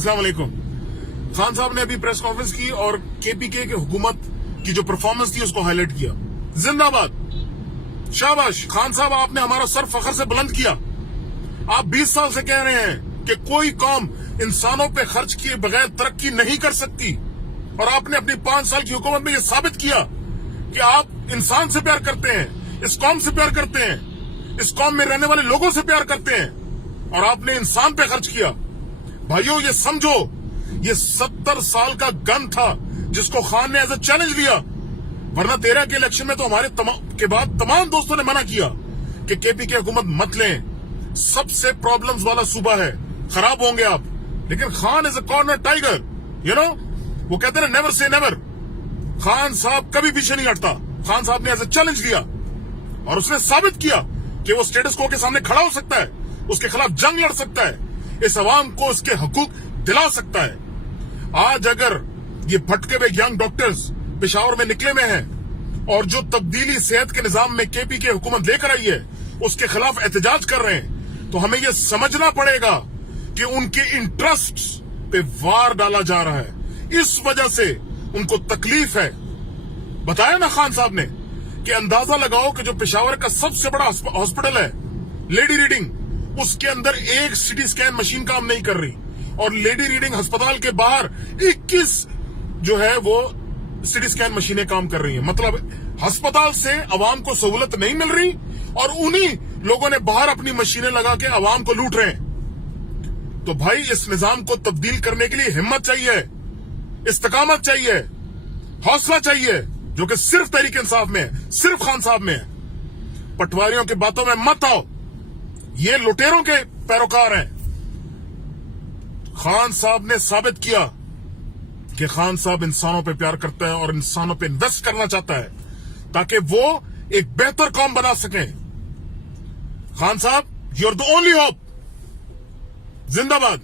अस्सलाम वालेकुम। खान साहब ने अभी प्रेस कॉन्फ्रेंस की और केपीके की हुकूमत की जो परफॉर्मेंस थी उसको हाईलाइट किया। जिंदाबाद, शाबाश खान साहब, आपने हमारा सर फखर से बुलंद किया। आप 20 साल से कह रहे हैं कि कोई कौम इंसानों पे खर्च किए बगैर तरक्की नहीं कर सकती, और आपने अपनी 5 साल की हुकूमत में यह साबित किया कि आप इंसान से प्यार करते हैं, इस कौम से प्यार करते हैं, इस कौम में रहने वाले लोगों से प्यार करते हैं, और आपने इंसान पे खर्च किया। भाइयों, ये समझो, ये 70 साल का गन था जिसको खान ने एज ए चैलेंज लिया, वरना 13 के इलेक्शन में तो हमारे के बाद तमाम दोस्तों ने मना किया कि केपीके हुकूमत मत लें, सबसे प्रॉब्लम्स वाला सूबा है, खराब होंगे आप। लेकिन Khan is a corner tiger, you know, वो कहते हैं नेवर से नेवर। खान साहब कभी पीछे नहीं हटता। खान साहब ने एज ए चैलेंज लिया और उसने साबित किया कि वो स्टेटस को के सामने खड़ा हो सकता है, उसके खिलाफ जंग लड़ सकता है, इस अवाम को उसके हकूक दिला सकता है। आज अगर ये भटके हुए यंग डॉक्टर्स पेशावर में निकले में हैं और जो तब्दीली सेहत के निजाम में केपीके हुकूमत लेकर आई है उसके खिलाफ एहतजाज कर रहे हैं, तो हमें यह समझना पड़ेगा कि उनके इंटरेस्ट पे वार डाला जा रहा है, इस वजह से उनको तकलीफ है। बताया ना खान साहब ने कि अंदाजा लगाओ कि जो पेशावर का सबसे बड़ा हॉस्पिटल है लेडी रीडिंग, उसके अंदर एक सीटी स्कैन मशीन काम नहीं कर रही, और लेडी रीडिंग अस्पताल के बाहर 21 जो है वो सीटी स्कैन मशीनें काम कर रही हैं। मतलब अस्पताल से अवाम को सहूलत नहीं मिल रही और उन्हीं लोगों ने बाहर अपनी मशीनें लगा के अवाम को लूट रहे हैं। तो भाई, इस निजाम को तब्दील करने के लिए हिम्मत चाहिए, इस्तिकामत चाहिए, हौसला चाहिए, जो कि सिर्फ तहरीक इंसाफ में है, सिर्फ खान साहब में है। पटवारियों की बातों में मत आओ, ये लुटेरों के पैरोकार हैं। खान साहब ने साबित किया कि खान साहब इंसानों पे प्यार करता है और इंसानों पे इन्वेस्ट करना चाहता है ताकि वो एक बेहतर कौम बना सकें। खान साहब, you are the only hope. जिंदाबाद।